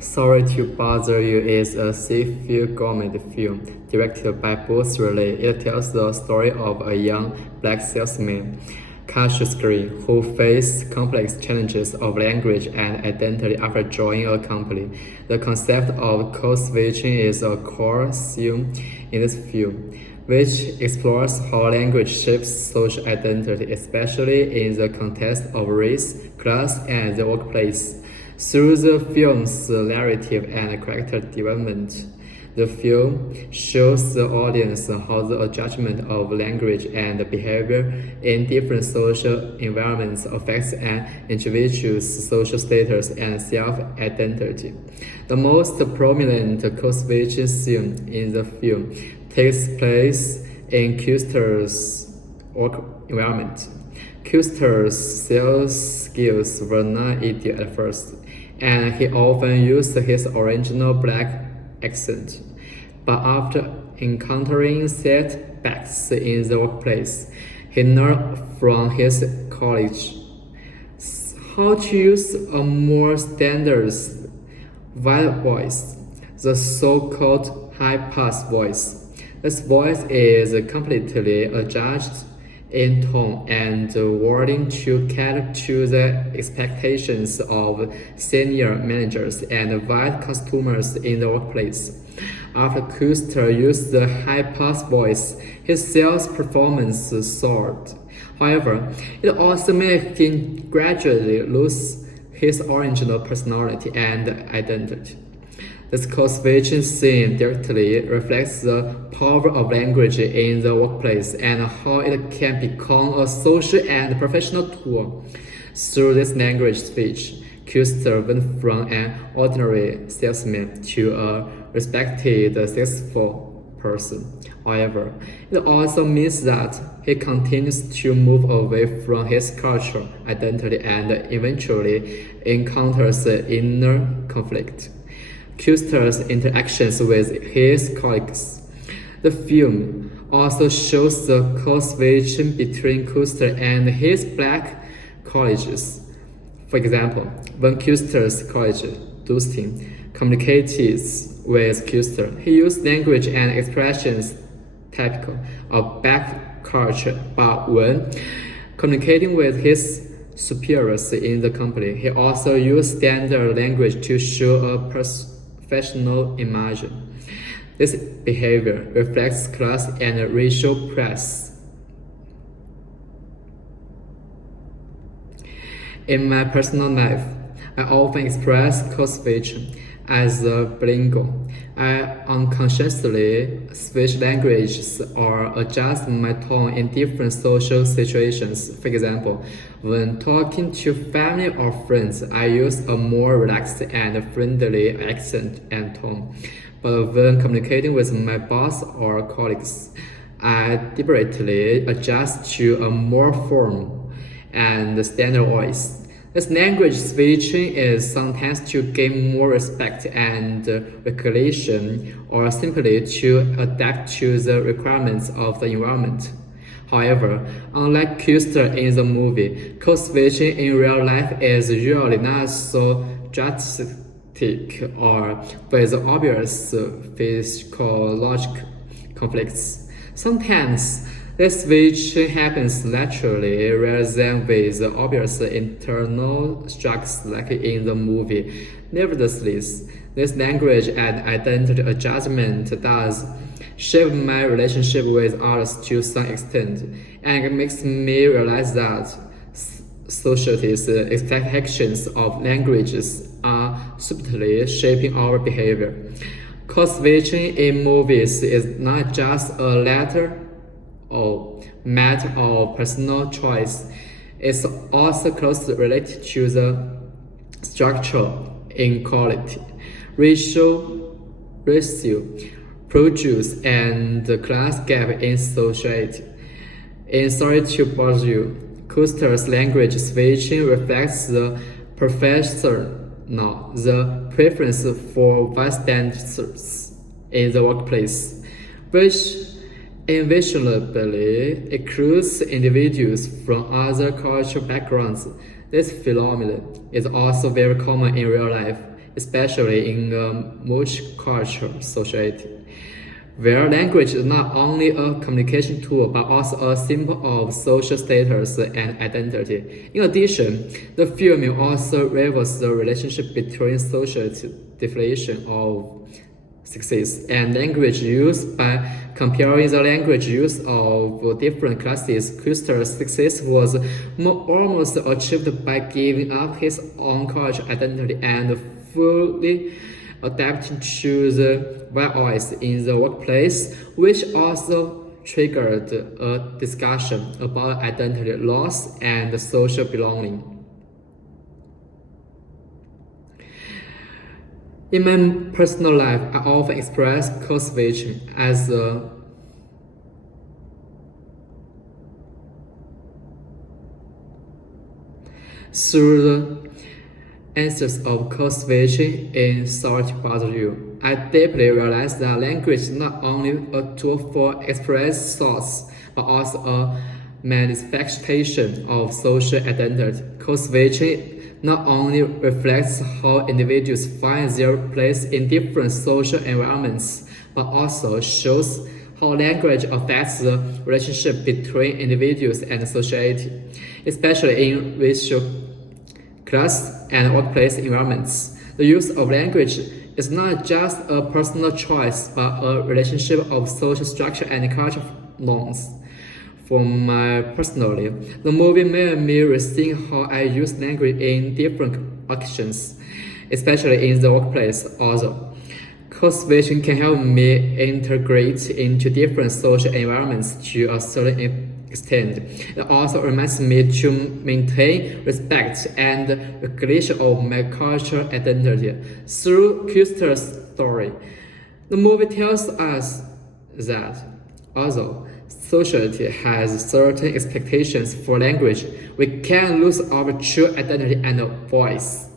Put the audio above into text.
Sorry to Bother You is a sci-fi comedy film directed by Bruce Riley. It tells the story of a young black salesman, Cassius Gray, who faced complex challenges of language and identity after joining a company. The concept of code switching is a core theme in this film, which explores how language shapes social identity, especially in the context of race, class, and the workplace. Through the film's narrative and character development, the film shows the audience how the adjustment of language and behavior in different social environments affects an individual's social status and self-identity. The most prominent code switching scene in the film takes place in Custer's work environment. Custer's sales skills were not ideal at first, and he often used his original black accent. But after encountering setbacks in the workplace, he learned from his colleagues how to use a more standard white voice, the so-called high-pass voice. This voice is completely adjusted in tone and wording to cater to the expectations of senior managers and white customers in the workplace. After Custer used the high-pass voice, his sales performance soared. However, it also made him gradually lose his original personality and identity. This code switching scene directly reflects the power of language in the workplace and how it can become a social and professional tool. Through this language switch, Custer went from an ordinary salesman to a respected, successful person. However, it also means that he continues to move away from his cultural identity and eventually encounters inner conflict. Custer's interactions with his colleagues. The film also shows the code switching between Custer and his black colleagues. For example, when Custer's colleague, Dustin, communicates with Custer, he used language and expressions typical of black culture, but when communicating with his superiors in the company, he also used standard language to show a professional image. This behavior reflects class and racial press. In my personal life, I often express code switching as a bilingual. I unconsciously switch languages or adjust my tone in different social situations. For example, when talking to family or friends, I use a more relaxed and friendly accent and tone. But when communicating with my boss or colleagues, I deliberately adjust to a more formal and standard voice. This language switching is sometimes to gain more respect and recognition or simply to adapt to the requirements of the environment. However, unlike Custer in the movie, code switching in real life is usually not so drastic or with obvious physiological conflicts. Sometimes this switch happens naturally rather than with obvious internal struggles like in the movie. Nevertheless, this language and identity adjustment does shape my relationship with others to some extent, and it makes me realize that society's expectations of languages are subtly shaping our behavior. Code switching in movies is not just a letter or matter of personal choice. It's also closely related to the structural inequality, racial, prejudice, and the class gap in society. In Sorry to Bother You, Custer's language switching reflects the the preference for white standards in the workplace, which invariably includes individuals from other cultural backgrounds. This phenomenon is also very common in real life. especially in a multicultural society, where language is not only a communication tool but also a symbol of social status and identity. In addition, the film also reveals the relationship between social definition of success and language use. By comparing the language use of different classes, Custer's success was almost achieved by giving up his own cultural identity and fully adapting to the voice in the workplace, which also triggered a discussion about identity loss and social belonging. In my personal life, I often express code switching as a through the answers of code switching in Sorry to Bother You. I deeply realized that language is not only a tool for express thoughts, but also a manifestation of social identity. Code switching not only reflects how individuals find their place in different social environments, but also shows how language affects the relationship between individuals and society, especially in racial, class, and workplace environments. The use of language is not just a personal choice, but a relationship of social structure and cultural norms. For my personally, the movie made me rethink how I use language in different occasions, especially in the workplace. Also, code switching can help me integrate into different social environments to a certain extent. It also reminds me to maintain respect and recognition of my cultural identity. Through Custer's story, the movie tells us that although society has certain expectations for language, we can lose our true identity and voice.